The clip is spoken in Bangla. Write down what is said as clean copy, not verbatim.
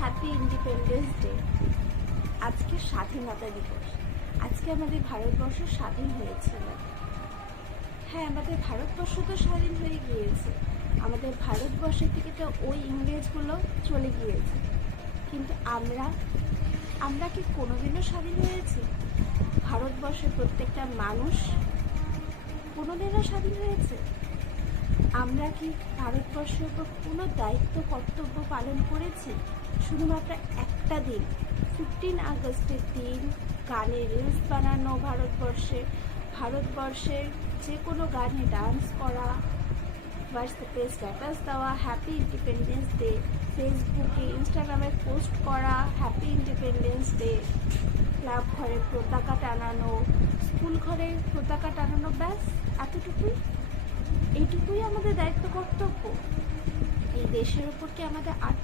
Happy independence day. আজকে স্বাধীনতা দিবস। আজকে আমাদের ভারতবর্ষ স্বাধীন হয়েছিল। হ্যাঁ, আমাদের ভারতবর্ষ তো স্বাধীন হয়ে গিয়েছে, আমাদের ভারতবর্ষের থেকে তো ওই ইংরেজগুলো চলে গিয়েছে, কিন্তু আমরা কি কোনোদিনও স্বাধীন হয়েছি? ভারতবর্ষের প্রত্যেকটা মানুষ কোনোদিনও স্বাধীন হয়েছে? আমরা কি ভারতবর্ষের উপর কোনো দায়িত্ব কর্তব্য পালন করেছি? শুধুমাত্র একটা দিন, 15 আগস্টের দিন গানে রিলস বানানো, ভারতবর্ষের যে কোনো গানে ডান্স করা, হোয়াটসঅ্যাপে স্ট্যাটাস দেওয়া হ্যাপি ইন্ডিপেন্ডেন্স ডে, ফেসবুকে ইনস্টাগ্রামে পোস্ট করা হ্যাপি ইন্ডিপেন্ডেন্স ডে, ক্লাব ঘরে পতাকা টানানো, স্কুল ঘরে পতাকা টানানো, ব্যাস এতটুকুই। এইটুকুই আমাদের দায়িত্ব কর্তব্য। এই দেশের উপর কি আমাদের আর